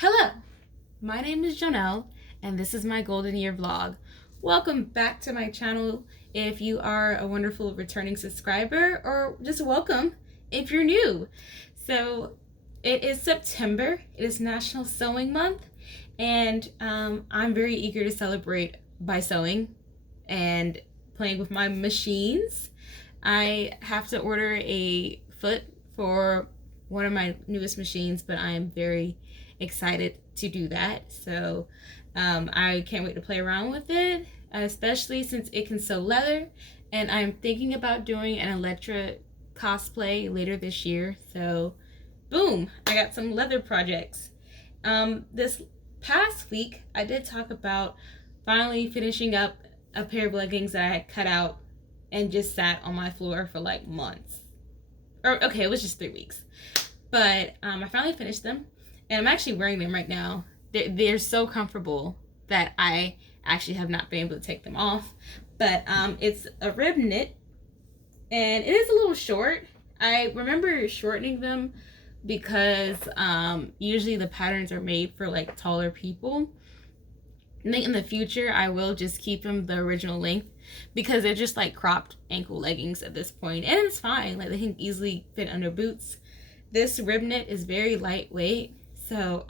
Hello, my name is Jonelle, and this is my Golden Year vlog. Welcome back to my channel if you are a wonderful returning subscriber, or just welcome if you're new. So it is September, it is National Sewing Month, and I'm very eager to celebrate by sewing and playing with my machines. I have to order a foot for one of my newest machines, but I am very excited to do that. So I can't wait to play around with it, especially since it can sew leather, and I'm thinking about doing an Electra cosplay later this year. So boom, I got some leather projects. This past week I did talk about finally finishing up a pair of leggings that I had cut out and just sat on my floor for like months. Or okay, it was just 3 weeks. But I finally finished them, and I'm actually wearing them right now. They're so comfortable that I actually have not been able to take them off. But it's a rib knit, and it is a little short. I remember shortening them because usually the patterns are made for like taller people. I think in the future I will just keep them the original length, because they're just like cropped ankle leggings at this point, and it's fine. Like, they can easily fit under boots. This rib knit is very lightweight, so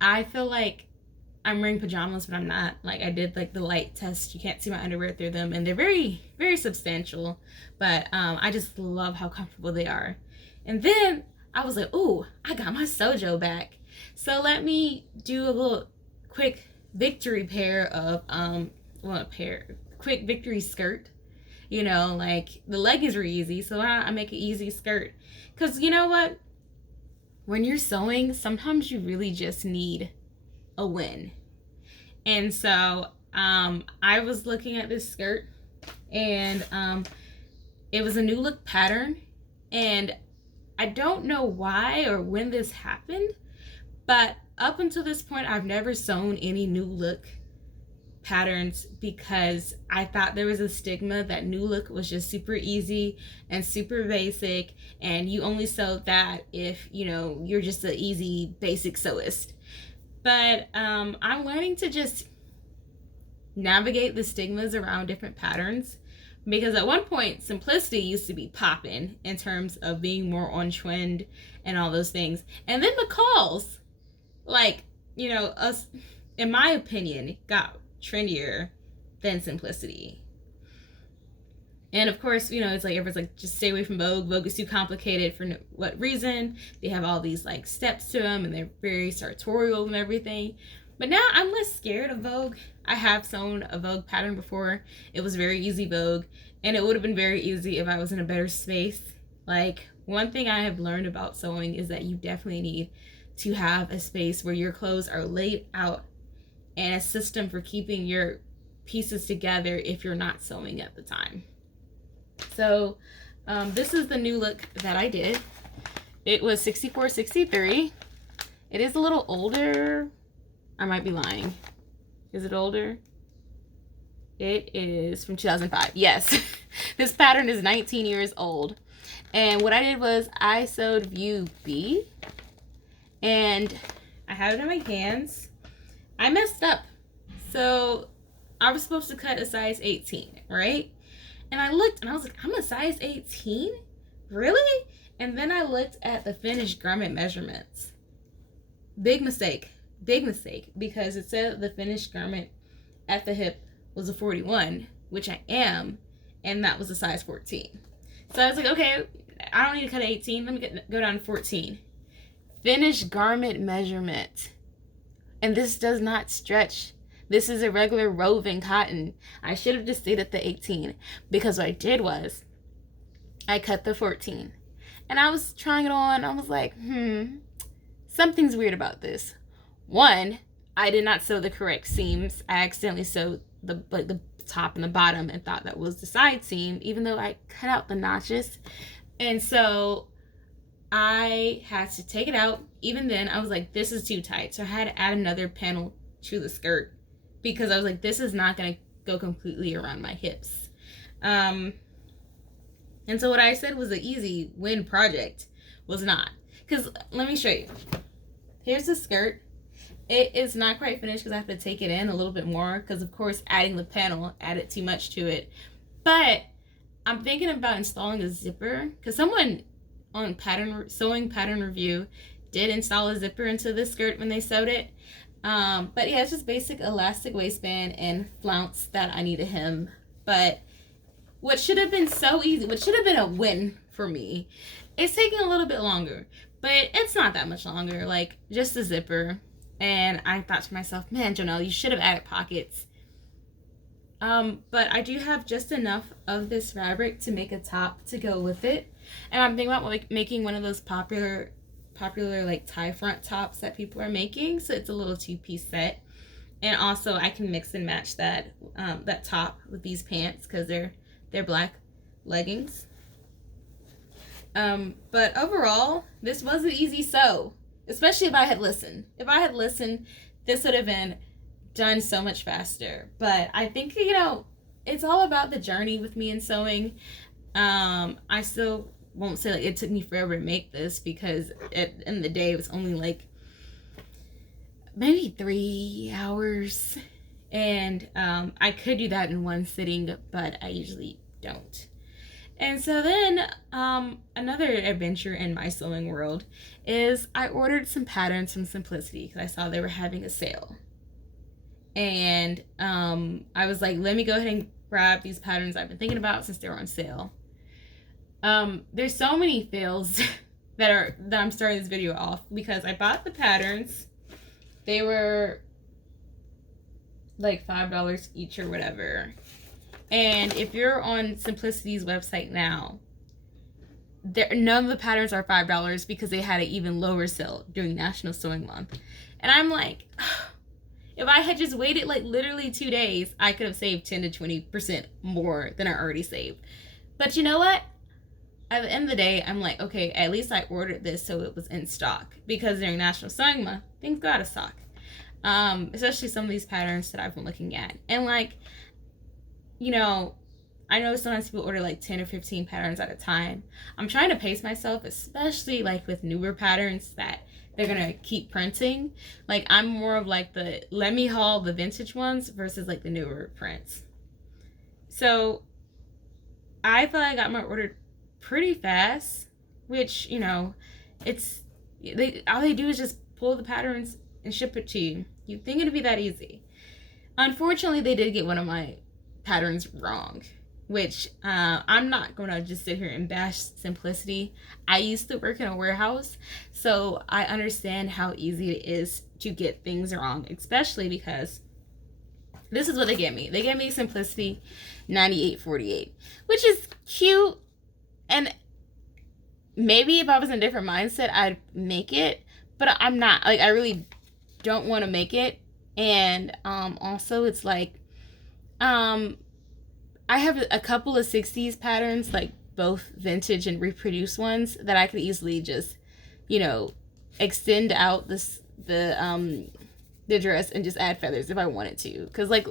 I feel like I'm wearing pajamas, but I'm not. Like, I did like the light test. You can't see my underwear through them, and they're very, very substantial. But I just love how comfortable they are. And then I was like, ooh, I got my Sojo back. So let me do a little quick victory pair of quick victory skirt. You know, like, the leggings were easy, so I make an easy skirt. Because you know what? When you're sewing, sometimes you really just need a win. And so I was looking at this skirt, and it was a new look pattern. And I don't know why or when this happened, but up until this point, I've never sewn any new look patterns, because I thought there was a stigma that new look was just super easy and super basic, and you only sew that if, you know, you're just an easy basic sewist. But I'm learning to just navigate the stigmas around different patterns, because at one point simplicity used to be popping in terms of being more on trend and all those things, and then the calls, like, you know, us, in my opinion, got trendier than simplicity. And of course, you know, it's like everyone's like, just stay away from Vogue. Vogue is too complicated for what reason. They have all these like steps to them, and they're very sartorial and everything. But now I'm less scared of Vogue. I have sewn a Vogue pattern before. It was very easy Vogue, and it would have been very easy if I was in a better space. Like, one thing I have learned about sewing is that you definitely need to have a space where your clothes are laid out, and a system for keeping your pieces together if you're not sewing at the time. So this is the new look that I did. It was 64-63. It is a little older. I might be lying. Is it older? It is from 2005. Yes. This pattern is 19 years old. And what I did was I sewed view B, and I have it in my hands. I messed up. So I was supposed to cut a size 18, right? And I looked and I was like, I'm a size 18? Really? And then I looked at the finished garment measurements. Big mistake, because it said the finished garment at the hip was a 41, which I am, and that was a size 14. So I was like, okay, I don't need to cut an 18. Let me go down to 14. Finished garment measurement. And this does not stretch. This is a regular woven cotton. I should have just stayed at the 18, because what I did was I cut the 14. And I was trying it on. I was like, something's weird about this. One, I did not sew the correct seams. I accidentally sewed the top and the bottom and thought that was the side seam, even though I cut out the notches. And so I had to take it out. Even then, I was like, this is too tight. So I had to add another panel to the skirt, because I was like, this is not going to go completely around my hips. And so what I said was an easy win project was not. Because let me show you. here's the skirt. It is not quite finished because I have to take it in a little bit more because, of course, adding the panel added too much to it. But I'm thinking about installing a zipper because someone on sewing pattern review did install a zipper into this skirt when they sewed it. But yeah, it's just basic elastic waistband and flounce that I need to hem. But what should have been so easy, what should have been a win for me, it's taking a little bit longer. But it's not that much longer, like just the zipper. And I thought to myself, man, Jonelle, you should have added pockets. But I do have just enough of this fabric to make a top to go with it. And I'm thinking about like making one of those popular like tie front tops that people are making. So it's a little 2-piece set. And also I can mix and match that that top with these pants because they're black leggings. But overall, this was an easy sew. Especially if I had listened. If I had listened, this would have been done so much faster. But I think, you know, it's all about the journey with me in sewing. I still won't say like it took me forever to make this because at the end of the day, it was only like maybe 3 hours. And I could do that in one sitting, but I usually don't. And so then another adventure in my sewing world is I ordered some patterns from Simplicity because I saw they were having a sale. And I was like, let me go ahead and grab these patterns I've been thinking about since they were on sale. There's so many fails that I'm starting this video off because I bought the patterns. They were like $5 each or whatever. And if you're on Simplicity's website now, none of the patterns are $5 because they had an even lower sale during National Sewing Month. And I'm like, if I had just waited like literally 2 days, I could have saved 10 to 20% more than I already saved. But you know what? At the end of the day, I'm like, okay, at least I ordered this so it was in stock. Because during National Sewing Month, things go out of stock. Especially some of these patterns that I've been looking at. And like, you know, I know sometimes people order like 10 or 15 patterns at a time. I'm trying to pace myself, especially like with newer patterns that they're gonna keep printing. Like I'm more of like the let me haul the vintage ones versus like the newer prints. So I thought I got my order pretty fast, which, you know, all they do is just pull the patterns and ship it to you. You'd think it'd be that easy. Unfortunately, they did get one of my patterns wrong, which I'm not gonna just sit here and bash Simplicity. I used to work in a warehouse, so I understand how easy it is to get things wrong, especially because this is what they gave me. They gave me Simplicity 9848, which is cute, and maybe if I was in a different mindset, I'd make it, but I'm not. Like, I really don't want to make it, and also it's like I have a couple of 60s patterns, like both vintage and reproduced ones, that I could easily just, you know, extend out the dress and just add feathers if I wanted to. Because like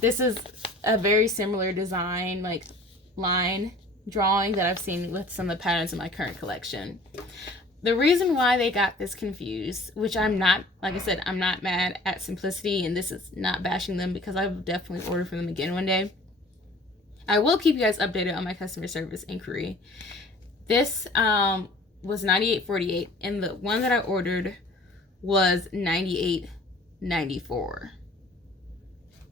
this is a very similar design, like line drawing that I've seen with some of the patterns in my current collection. The reason why they got this confused, which I'm not, like I said, I'm not mad at Simplicity, and this is not bashing them because I will definitely order from them again one day. I will keep you guys updated on my customer service inquiry. This was $98.48, and the one that I ordered was $98.94.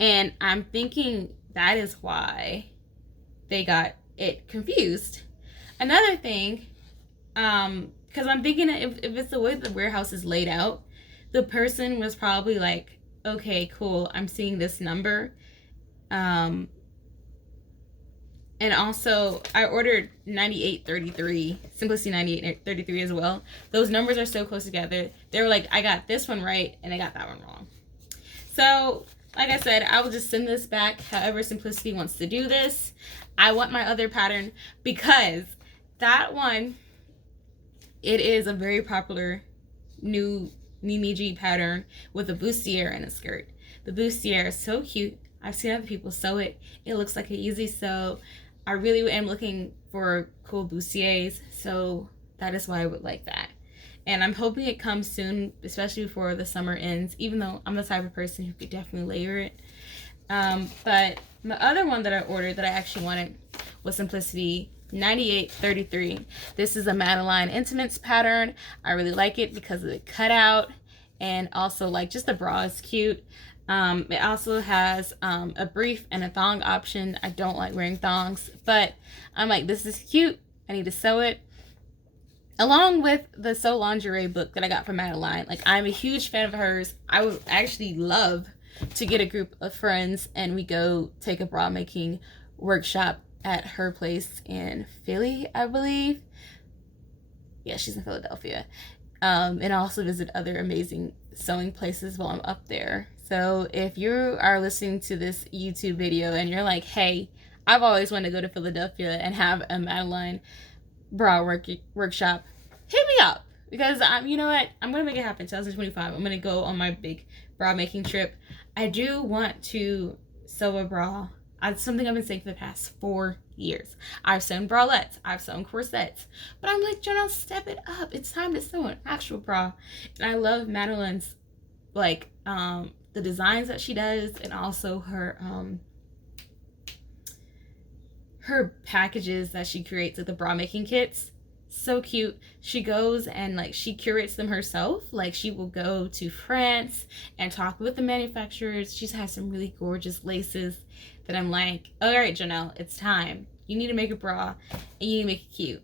And I'm thinking that is why they got it confused. Another thing, because I'm thinking if it's the way the warehouse is laid out, the person was probably like, okay, cool, I'm seeing this number. And also, I ordered 98.33, Simplicity 98.33 as well. Those numbers are so close together. They were like, I got this one right, and I got that one wrong. So, like I said, I will just send this back however Simplicity wants to do this. I want my other pattern because that one, it is a very popular new Mimi G pattern with a bustier and a skirt. The bustier is so cute. I've seen other people sew it. It looks like an easy sew. I really am looking for cool bustiers, so that is why I would like that. and I'm hoping it comes soon, especially before the summer ends, even though I'm the type of person who could definitely layer it. But the other one that I ordered that I actually wanted was Simplicity 9833. This is a Madeline Intimates pattern. I really like it because of the cutout, and also like just the bra is cute. It also has a brief and a thong option. I don't like wearing thongs, but I'm like, this is cute. I need to sew it. Along with the Sew Lingerie book that I got from Madeline. Like, I'm a huge fan of hers. I would actually love to get a group of friends and we go take a bra making workshop at her place in Philly, I believe. Yeah, she's in Philadelphia. And also visit other amazing sewing places while I'm up there. So if you are listening to this YouTube video and you're like, hey, I've always wanted to go to Philadelphia and have a Madeline bra workshop, hit me up, because you know what, I'm gonna make it happen. 2025, I'm gonna go on my big bra making trip. I do want to sew a bra. It's something I've been saying for the past 4 years. I've sewn bralettes, I've sewn corsets, but I'm like, Janelle, step it up. It's time to sew an actual bra. And I love Madeline's, like, the designs that she does, and also her packages that she creates, like the bra making kits. So cute. She goes and like she curates them herself. Like, she will go to France and talk with the manufacturers. She's has some really gorgeous laces that I'm like, all right, Janelle, it's time. You need to make a bra and you need to make it cute.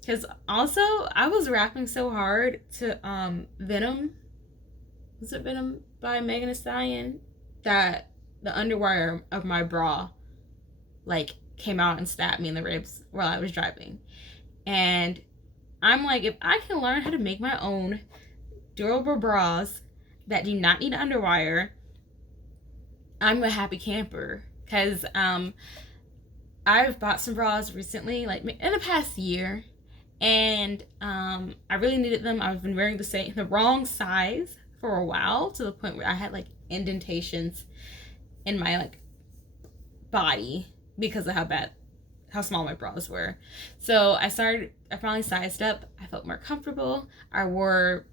Because also, I was rapping so hard to Venom. Was it Venom by Megan Thee Stallion? That the underwire of my bra like came out and stabbed me in the ribs while I was driving. And I'm like, if I can learn how to make my own durable bras that do not need underwire, I'm a happy camper. Because I've bought some bras recently, like in the past year, and I really needed them. I've been wearing the wrong size for a while, to the point where I had like indentations in my like body because of how small my bras were. So I finally sized up. I felt more comfortable. I wore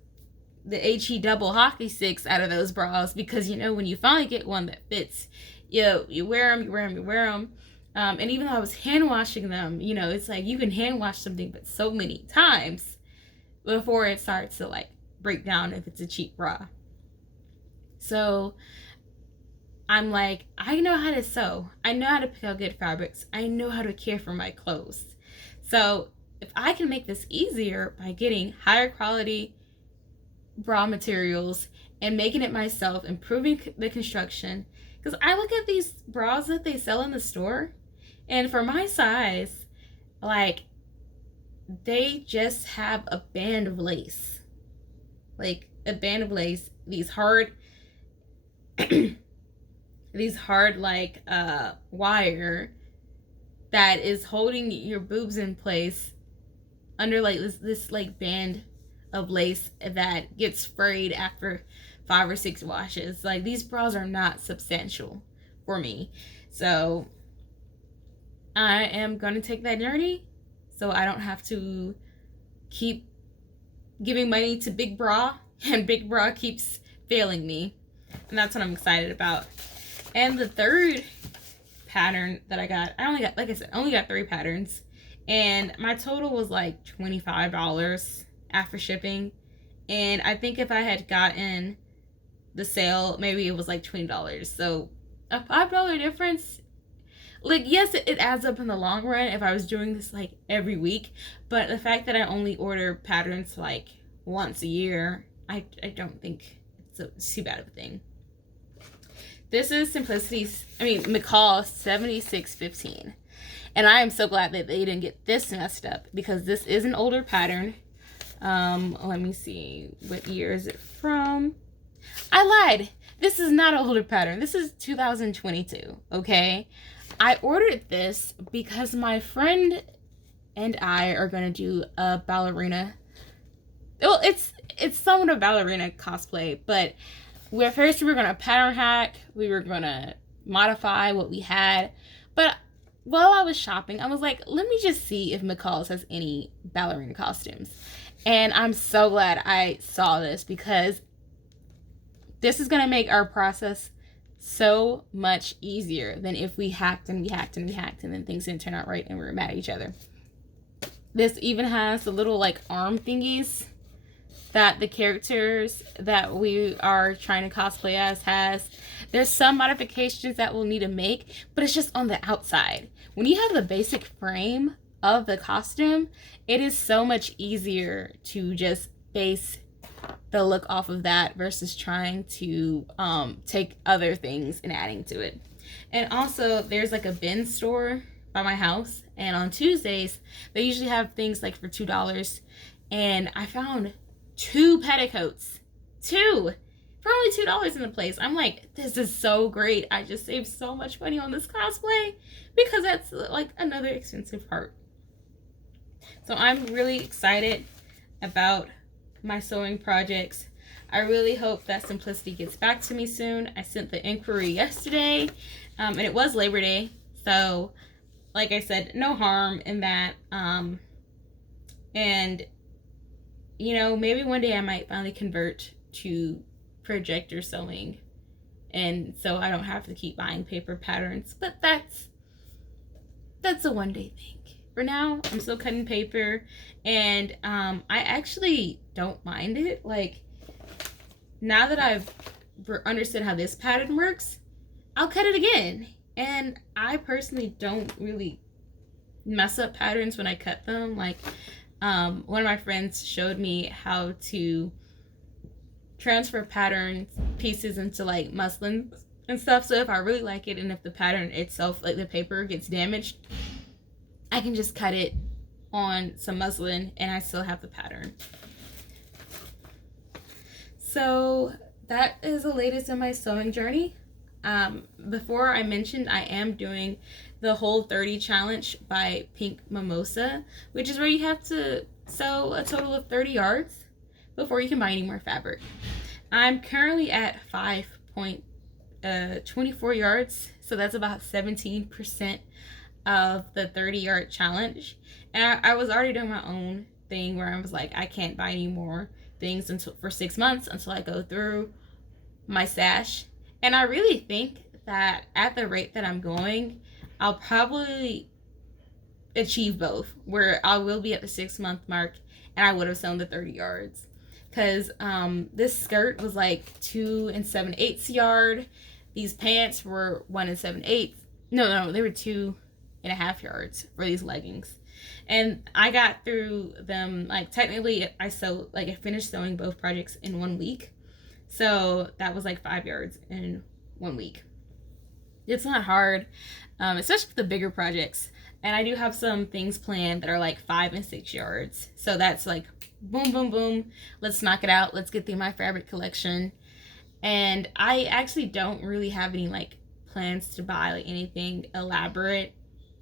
the HE double hockey sticks out of those bras, because you know, when you finally get one that fits, you wear them. And even though I was hand washing them, you know, it's like you can hand wash something but so many times before it starts to like break down if it's a cheap bra. So I'm like, I know how to sew. I know how to pick out good fabrics. I know how to care for my clothes. So if I can make this easier by getting higher quality bra materials and making it myself, improving the construction, because I look at these bras that they sell in the store, and for my size, like, they just have a band of lace. Like, a band of lace, these hard like wire that is holding your boobs in place under like this like band of lace that gets sprayed after 5 or 6 washes. Like, these bras are not substantial for me. So I am going to take that journey so I don't have to keep giving money to Big Bra, and Big Bra keeps failing me. And that's what I'm excited about. And the third pattern that I got, like I said, only got 3 patterns. And my total was like $25 after shipping. And I think if I had gotten the sale, maybe it was like $20. So a $5 difference. Like, yes, it adds up in the long run if I was doing this like every week. But the fact that I only order patterns like once a year, I don't think it's too bad of a thing. This is McCall 7615. And I am so glad that they didn't get this messed up, because this is an older pattern. Let me see. What year is it from? I lied. This is not an older pattern. This is 2022, okay? I ordered this because my friend and I are going to do a ballerina. Well, it's somewhat a ballerina cosplay, but first we were going to pattern hack. We were going to modify what we had. But while I was shopping, I was like, let me just see if McCall's has any ballerina costumes. And I'm so glad I saw this, because this is going to make our process so much easier than if we hacked and we hacked and we hacked and then things didn't turn out right and we were mad at each other. This even has the little like arm thingies that the characters that we are trying to cosplay as has. There's some modifications that we'll need to make, but it's just on the outside. When you have the basic frame of the costume, it is so much easier to just base the look off of that versus trying to take other things and adding to it. And also, there's like a bin store by my house, and on Tuesdays they usually have things like for $2, and I found 2 petticoats, 2 for only $2 in the place. I'm like, this is so great. I just saved so much money on this cosplay, because that's like another expensive part. So I'm really excited about my sewing projects. I really hope that Simplicity gets back to me soon. I sent the inquiry yesterday, and it was Labor Day, so like I said, no harm in that. And you know, maybe one day I might finally convert to projector sewing, and so I don't have to keep buying paper patterns, but that's a one day thing. For now, I'm still cutting paper, and I actually don't mind it. Like, now that I've understood how this pattern works, I'll cut it again. And I personally don't really mess up patterns when I cut them. Like, one of my friends showed me how to transfer pattern pieces into like muslin and stuff. So if I really like it, and if the pattern itself, like the paper, gets damaged, I can just cut it on some muslin and I still have the pattern. So that is the latest in my sewing journey. Before I mentioned, I am doing the Whole 30 challenge by Pink Mimosa, which is where you have to sew a total of 30 yards before you can buy any more fabric. I'm currently at 5.24 yards, so that's about 17% of the 30-yard challenge. And I was already doing my own thing where I was like, I can't buy any more things for 6 months until I go through my stash. And I really think that at the rate that I'm going, I'll probably achieve both, where I will be at the 6-month mark and I would have sewn the 30 yards. Because this skirt was like 2 7/8 yard. These pants were 1 7/8. No, they were 2.5 yards for these leggings. And I got through them, like, technically I finished sewing both projects in 1 week. So that was like 5 yards in 1 week. It's not hard, especially for the bigger projects. And I do have some things planned that are like 5 and 6 yards. So that's like boom, boom, boom. Let's knock it out. Let's get through my fabric collection. And I actually don't really have any like plans to buy like anything elaborate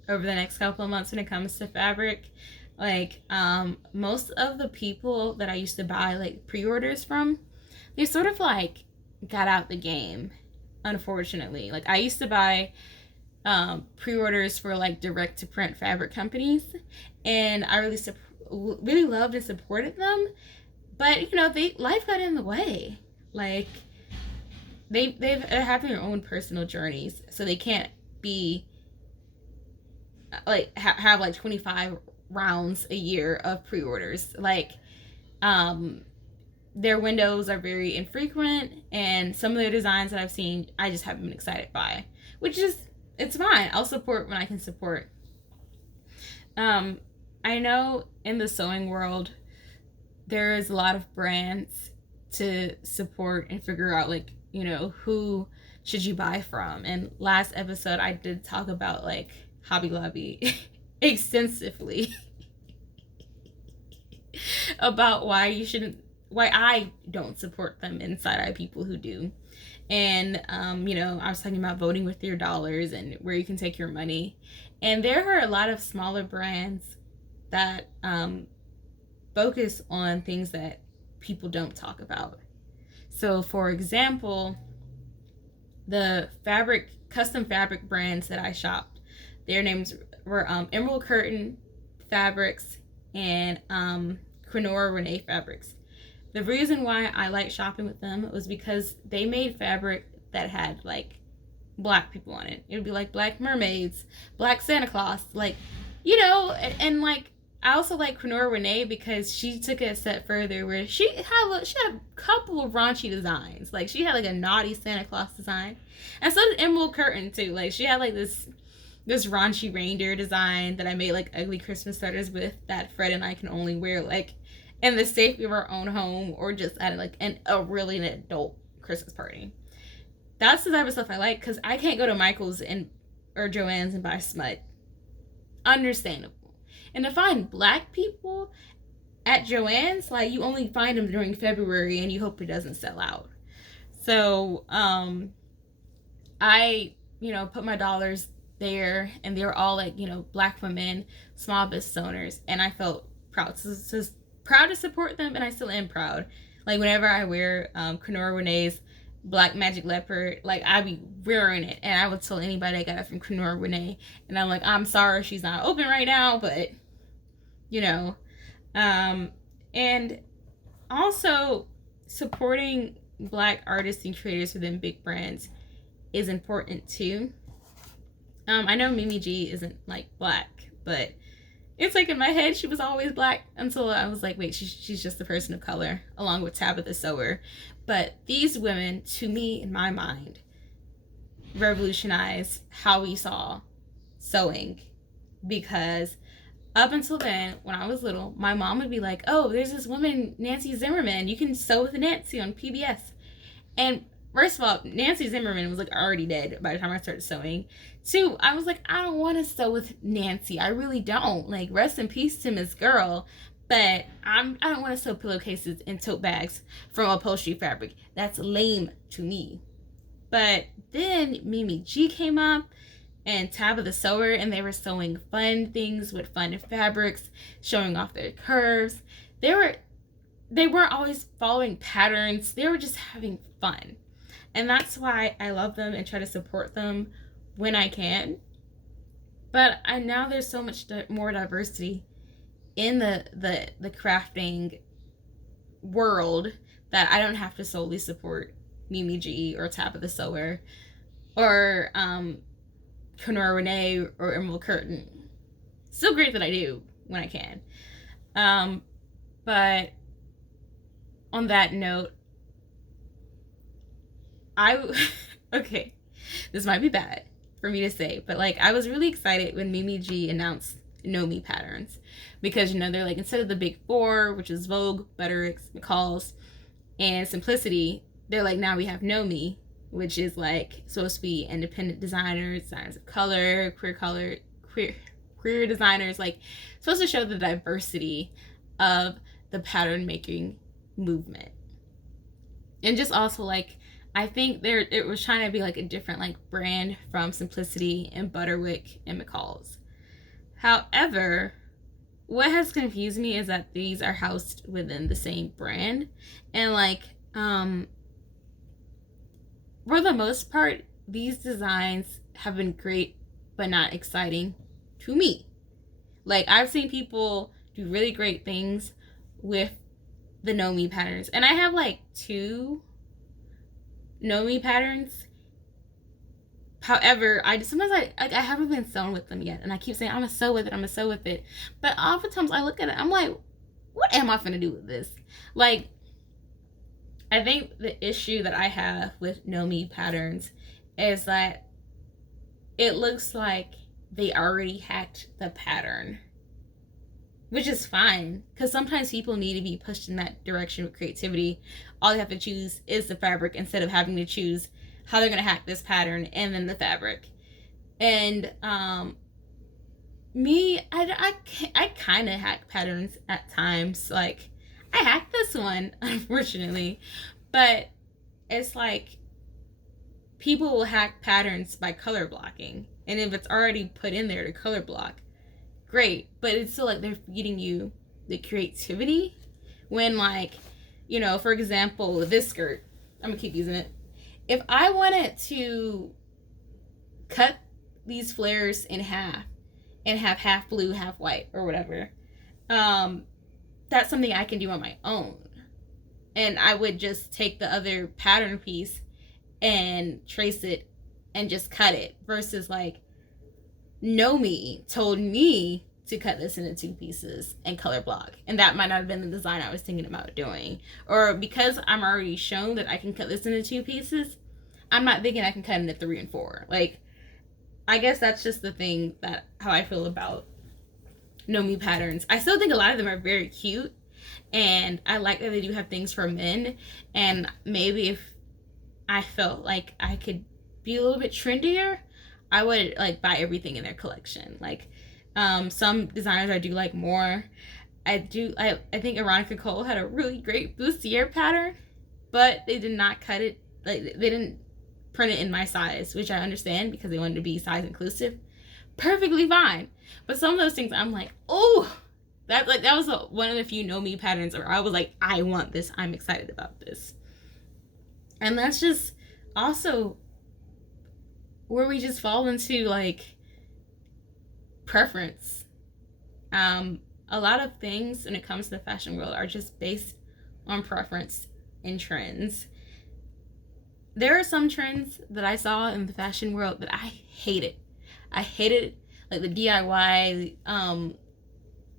over the next couple of months when it comes to fabric. Like, most of the people that I used to buy like pre-orders from, they sort of like got out the game, unfortunately. Like, I used to buy pre-orders for like direct to print fabric companies, and I really loved and supported them, but you know, life got in the way. Like, they're having their own personal journeys, so they can't be like have like 25 rounds a year of pre-orders. Like, their windows are very infrequent, and some of their designs that I've seen, I just haven't been excited by, which is, it's fine. I'll support when I can support. I know in the sewing world, there is a lot of brands to support and figure out, like, you know, who should you buy from. And last episode, I did talk about like Hobby Lobby extensively about why I don't support them and side-eye people who do. And, you know, I was talking about voting with your dollars and where you can take your money. And there are a lot of smaller brands that focus on things that people don't talk about. So, for example, the custom fabric brands that I shopped, their names were Emerald Curtain Fabrics and Quinora Renee fabrics. The reason why I like shopping with them was because they made fabric that had like black people on it. It would be like black mermaids, black Santa Claus, like, you know, and like I also like Quinora Renee because she took it a step further where she had a couple of raunchy designs. Like she had like a naughty Santa Claus design. And so did Emerald Curtain too. Like she had like this raunchy reindeer design that I made like ugly Christmas sweaters with that Fred and I can only wear like in the safety of our own home or just at like a really an adult Christmas party. That's the type of stuff I like because I can't go to Michael's or Joann's and buy smut. Understandable. And to find black people at Joann's, like you only find them during February and you hope it doesn't sell out. So I, put my dollars there and they were all like, black women, small business owners, and I felt proud. Proud to support them, and I still am proud. Like whenever I wear Quinora Renee's Black Magic Leopard, like I be wearing it, and I would tell anybody I got it from Quinora Renee, and I'm like, I'm sorry she's not open right now, but and also supporting black artists and creators within big brands is important too. I know Mimi G isn't like black, but it's like in my head she was always black until I was like, wait, she's just a person of color along with Tabitha Sower. But these women, to me, in my mind, revolutionized how we saw sewing, because up until then, when I was little, my mom would be like, oh, there's this woman, Nancy Zimmerman. You can sew with Nancy on PBS. And first of all, Nancy Zimmerman was like already dead by the time I started sewing. Two, I was like, I don't want to sew with Nancy. I really don't. Like, rest in peace to Miss Girl. But I don't want to sew pillowcases and tote bags from upholstery fabric. That's lame to me. But then Mimi G came up and Tabitha Sower, and they were sewing fun things with fun fabrics, showing off their curves. They weren't always following patterns. They were just having fun. And that's why I love them and try to support them when I can. But now there's so much more diversity in the crafting world that I don't have to solely support Mimi G or Tabitha Sower or Quinora Renee or Emerald Curtain. Still great that I do when I can. But on that note, okay, this might be bad for me to say, but like I was really excited when Mimi G announced Know Me patterns, because they're like, instead of the big four, which is Vogue, Butterick's, McCall's, and Simplicity, they're like, now we have Know Me, which is like supposed to be independent designers of color, queer designers, like supposed to show the diversity of the pattern making movement. And just also like, I think it was trying to be like a different like brand from Simplicity and Butterick and McCall's. However, what has confused me is that these are housed within the same brand, and like for the most part, these designs have been great but not exciting to me. Like I've seen people do really great things with the Know Me patterns, and I have like 2 Know Me patterns. However, I haven't been sewn with them yet, and I keep saying I'm gonna sew with it. But oftentimes I look at it, I'm like, what am I gonna do with this? Like, I think the issue that I have with Know Me patterns is that it looks like they already hacked the pattern, which is fine, because sometimes people need to be pushed in that direction with creativity. All they have to choose is the fabric instead of having to choose how they're going to hack this pattern and then the fabric. And I kind of hack patterns at times. Like, I hacked this one, unfortunately, but it's like people will hack patterns by color blocking, and if it's already put in there to color block, great, but it's still like they're feeding you the creativity when, like, for example, this skirt, I'm gonna keep using it. If I wanted to cut these flares in half and have half blue, half white, or whatever, that that's something I can do on my own. And I would just take the other pattern piece and trace it and just cut it, versus like Nomi told me to cut this into 2 pieces and color block, and that might not have been the design I was thinking about doing. Or because I'm already shown that I can cut this into 2 pieces, I'm not thinking I can cut into 3 and 4. Like, I guess that's just the thing, that how I feel about Nomi patterns. I still think a lot of them are very cute, and I like that they do have things for men. And maybe if I felt like I could be a little bit trendier, I would like buy everything in their collection. Like, some designers I do like more. I think Veronica Cole had a really great bustier pattern, but they did not cut it. Like, they didn't print it in my size, which I understand because they wanted to be size inclusive. Perfectly fine. But some of those things I'm like, oh, that was one of the few Nomi patterns where I was like, I want this. I'm excited about this. And that's just also where we just fall into like preference. A lot of things when it comes to the fashion world are just based on preference and trends. There are some trends that I saw in the fashion world that I hated. I hated, like the DIY,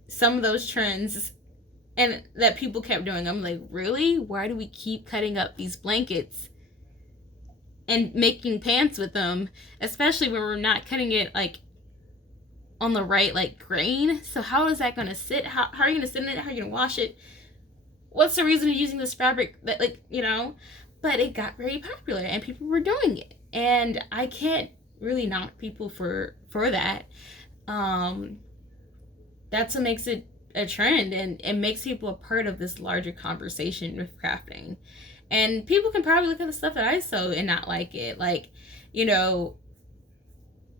some of those trends, and that people kept doing. I'm like, really? Why do we keep cutting up these blankets and making pants with them, especially when we're not cutting it like on the right like grain? So how is that going to sit? How are you going to sit in it? How are you going to wash it? What's the reason of using this fabric that, like, you know? But it got very popular and people were doing it, and I can't really knock people for that. That's what makes it a trend, and it makes people a part of this larger conversation with crafting. And people can probably look at the stuff that I sew and not like it. Like, you know,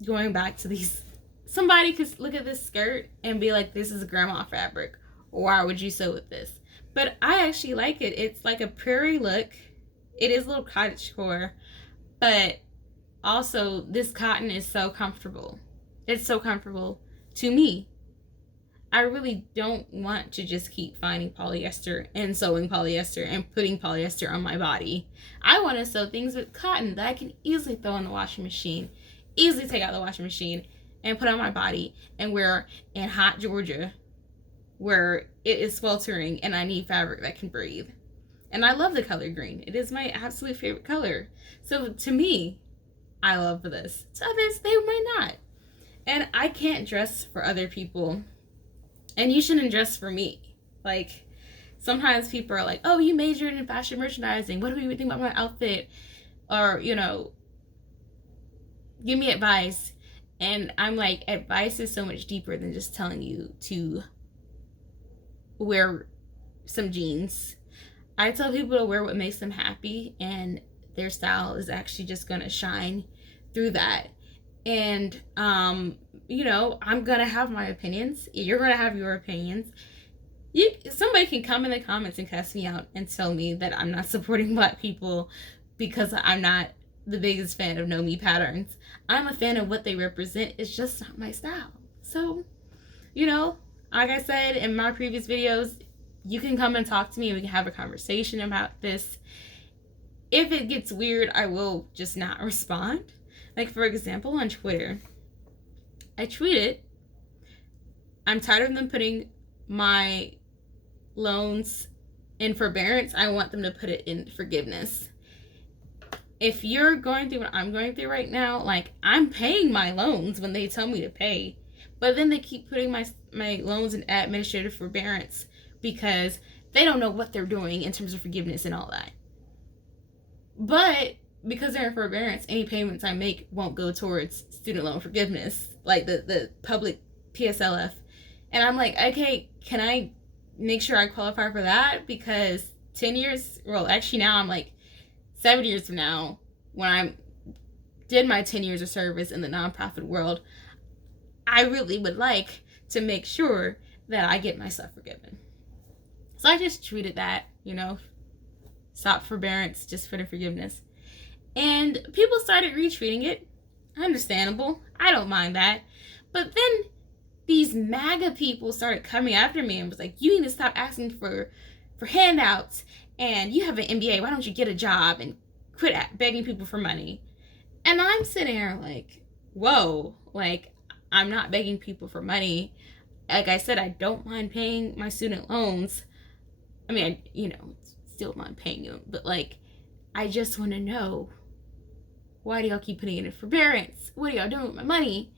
going back to these, somebody could look at this skirt and be like, this is a grandma fabric. Why would you sew with this? But I actually like it. It's like a prairie look. It is a little cottagecore, but also this cotton is so comfortable. It's so comfortable to me. I really don't want to just keep finding polyester and sewing polyester and putting polyester on my body. I want to sew things with cotton that I can easily throw in the washing machine, easily take out the washing machine and put on my body and wear in hot Georgia where it is sweltering and I need fabric that can breathe. And I love the color green. It is my absolute favorite color. So to me, I love this. To others, they might not. And I can't dress for other people. And you shouldn't dress for me. Like, sometimes people are like, oh, you majored in fashion merchandising. What do you think about my outfit? Or, you know, give me advice. And I'm like, advice is so much deeper than just telling you to wear some jeans. I tell people to wear what makes them happy, and their style is actually just going to shine through that. And, you know, I'm going to have my opinions. You're going to have your opinions. Somebody can come in the comments and cuss me out and tell me that I'm not supporting Black people because I'm not the biggest fan of Nomi patterns. I'm a fan of what they represent. It's just not my style. So, you know, like I said in my previous videos, you can come and talk to me and we can have a conversation about this. If it gets weird, I will just not respond. Like, for example, on Twitter, I tweeted, I'm tired of them putting my loans in forbearance. I want them to put it in forgiveness. If you're going through what I'm going through right now, like, I'm paying my loans when they tell me to pay, but then they keep putting my loans in administrative forbearance because they don't know what they're doing in terms of forgiveness and all that. But because they're in forbearance, any payments I make won't go towards student loan forgiveness, like the public PSLF. And I'm like, okay, can I make sure I qualify for that? Because 10 years, well, actually now I'm like 7 years from now, when I did my 10 years of service in the nonprofit world, I really would like to make sure that I get my stuff forgiven. So I just tweeted that, you know, stop forbearance just for the forgiveness. And people started retweeting it. Understandable. I don't mind that. But then these MAGA people started coming after me and was like, you need to stop asking for handouts, and you have an MBA, why don't you get a job and quit begging people for money? And I'm sitting here like, whoa, like, I'm not begging people for money. Like I said, I don't mind paying my student loans. I mean, I still mind paying them, but like, I just want to know, why do y'all keep putting it in forbearance? What are y'all doing with my money?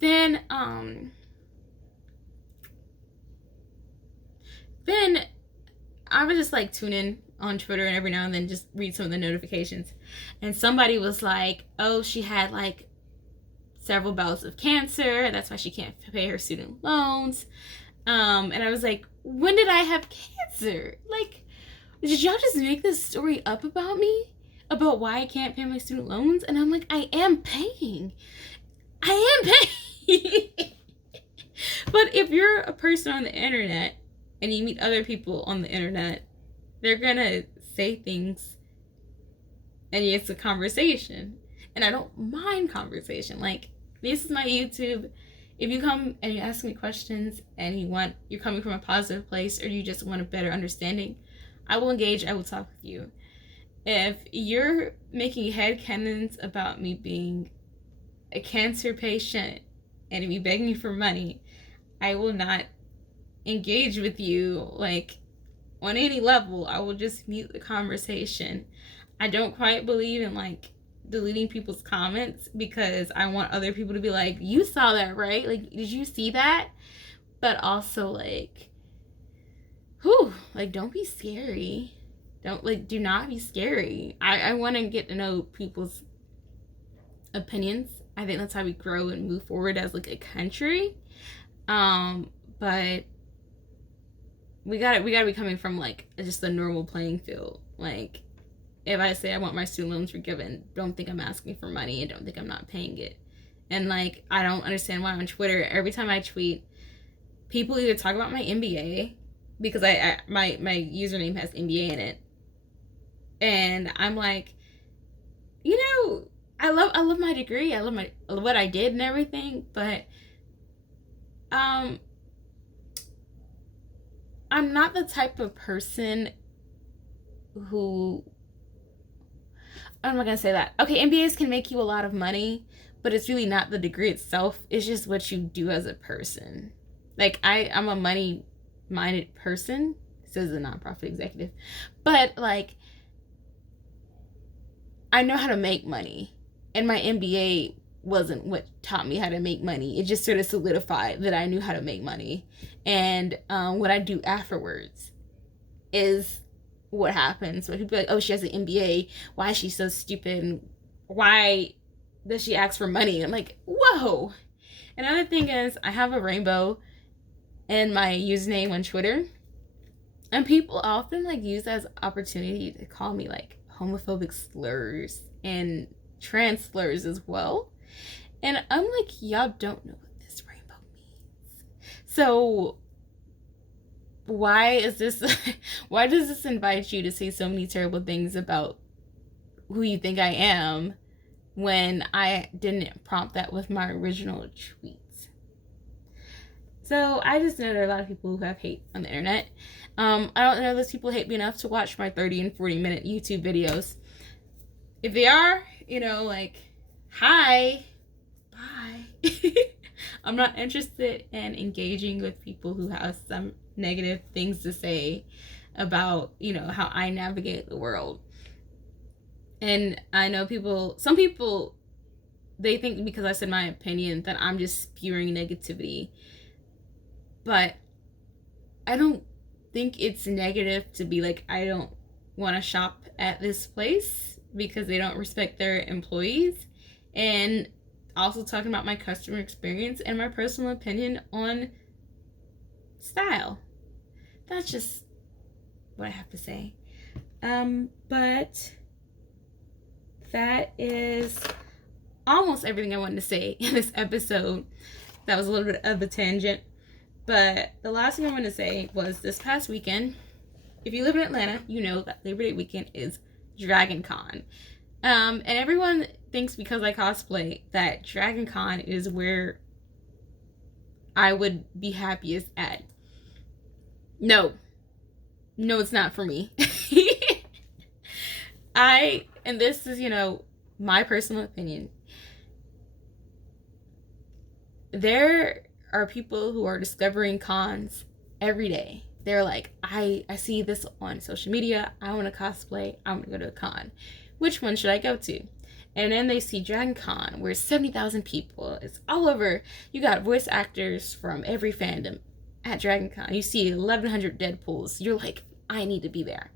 Then I would just like tune in on Twitter and every now and then just read some of the notifications. And somebody was like, oh, she had like several bouts of cancer. That's why she can't pay her student loans. And I was like, when did I have cancer? Like, did y'all just make this story up about me? About why I can't pay my student loans? And I'm like, I am paying. But if you're a person on the internet and you meet other people on the internet, they're gonna say things and it's a conversation. And I don't mind conversation. Like, this is my YouTube. If you come and you ask me questions and you're coming from a positive place, or you just want a better understanding, I will engage, I will talk with you. If you're making headcanons about me being a cancer patient and me begging for money, I will not engage with you, like, on any level. I will just mute the conversation. I don't quite believe in, like, deleting people's comments because I want other people to be like, you saw that, right? Like, did you see that? But also, like, don't be scary. Do not be scary. I want to get to know people's opinions. I think that's how we grow and move forward as, like, a country. But we gotta be coming from, like, just a normal playing field. Like, if I say I want my student loans forgiven, don't think I'm asking for money and don't think I'm not paying it. And, like, I don't understand why on Twitter, every time I tweet, people either talk about my MBA, because my username has MBA in it, and I'm like, I love my degree, I love what I did and everything, but I'm not the type of person who, I'm not gonna say that. Okay, MBAs can make you a lot of money, but it's really not the degree itself. It's just what you do as a person. Like, I'm a money-minded person, says the nonprofit executive, but, like, I know how to make money, and my MBA wasn't what taught me how to make money. It just sort of solidified that I knew how to make money, and what I do afterwards is what happens. When people are like, oh, she has an MBA, why is she so stupid, and why does she ask for money? I'm like, whoa. Another thing is, I have a rainbow in my username on Twitter, and people often, like, use that as an opportunity to call me, like, homophobic slurs and trans slurs as well. And I'm like, y'all don't know what this rainbow means. So why does this invite you to say so many terrible things about who you think I am when I didn't prompt that with my original tweets? So I just know there are a lot of people who have hate on the internet. I don't know those people hate me enough to watch my 30 and 40 minute YouTube videos. If they are, like, hi, bye. I'm not interested in engaging with people who have some negative things to say about, how I navigate the world. And I know some people, they think because I said my opinion that I'm just spewing negativity. But I don't think it's negative to be like, I don't want to shop at this place because they don't respect their employees. And also talking about my customer experience and my personal opinion on style. That's just what I have to say. But that is almost everything I wanted to say in this episode. That was a little bit of a tangent. But the last thing I wanted to say was this past weekend, if you live in Atlanta, you know that Labor Day weekend is DragonCon. And everyone thinks because I cosplay that DragonCon is where I would be happiest at. No, it's not for me. And this is, my personal opinion. There are people who are discovering cons every day. They're like, I see this on social media. I want to cosplay. I want to go to a con. Which one should I go to? And then they see DragonCon, where 70,000 people. It's all over. You got voice actors from every fandom at DragonCon. You see 1,100 Deadpools. You're like, I need to be there.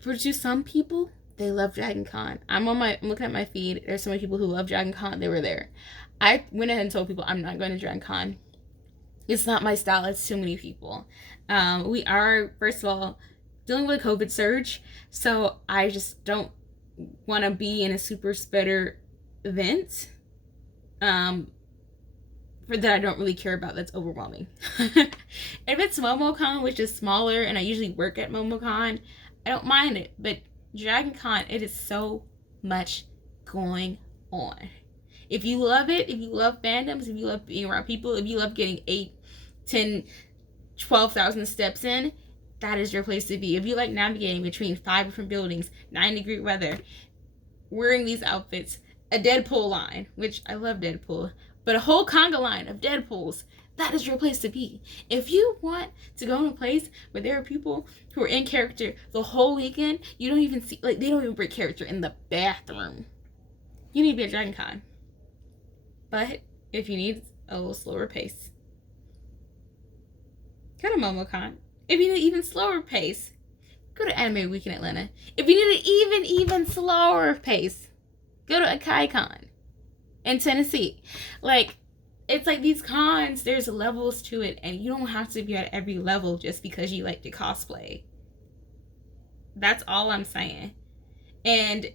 For to some people, they love DragonCon. I'm looking at my feed. There's so many people who love DragonCon. They were there. I went ahead and told people I'm not going to DragonCon. It's not my style. It's too many people. We are, first of all, dealing with a COVID surge, so I just don't want to be in a super spreader event for that I don't really care about. That's overwhelming. If it's MomoCon, which is smaller, and I usually work at MomoCon, I don't mind it. But DragonCon, it is so much going on. If you love it, if you love fandoms, if you love being around people, if you love getting 8, 10, 12,000 steps in, that is your place to be. If you like navigating between 5 different buildings, 90-degree weather, wearing these outfits, a Deadpool line, which I love Deadpool, but a whole conga line of Deadpools, that is your place to be. If you want to go in a place where there are people who are in character the whole weekend, you don't even see, they don't even break character in the bathroom. You need to be at DragonCon. But if you need a little slower pace, go to MomoCon. If you need an even slower pace, go to Anime Week in Atlanta. If you need an even slower pace, go to AkaiCon in Tennessee. It's like these cons, there's levels to it, and you don't have to be at every level just because you like to cosplay. That's all I'm saying. And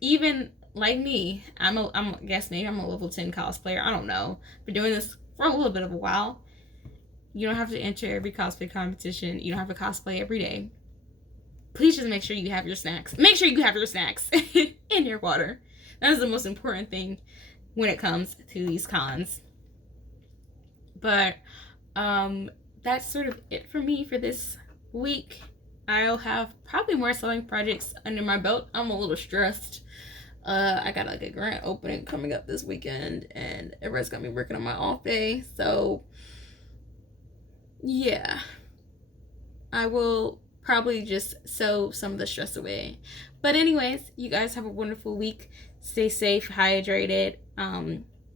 even like me, I guess maybe I'm a level 10 cosplayer. I don't know. Been doing this for a little bit of a while. You don't have to enter every cosplay competition. You don't have to cosplay every day. Please just make sure you have your snacks. Make sure you have your snacks in your water. That is the most important thing when it comes to these cons. But that's sort of it for me for this week. I'll have probably more sewing projects under my belt. I'm a little stressed. I got a grant opening coming up this weekend, and everybody's gonna be working on my off day. So yeah, I will probably just sew some of the stress away. But anyways, you guys have a wonderful week. Stay safe, hydrated.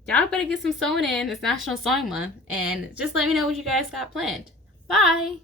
Y'all better get some sewing in. It's National Sewing Month, and just let me know what you guys got planned. Bye.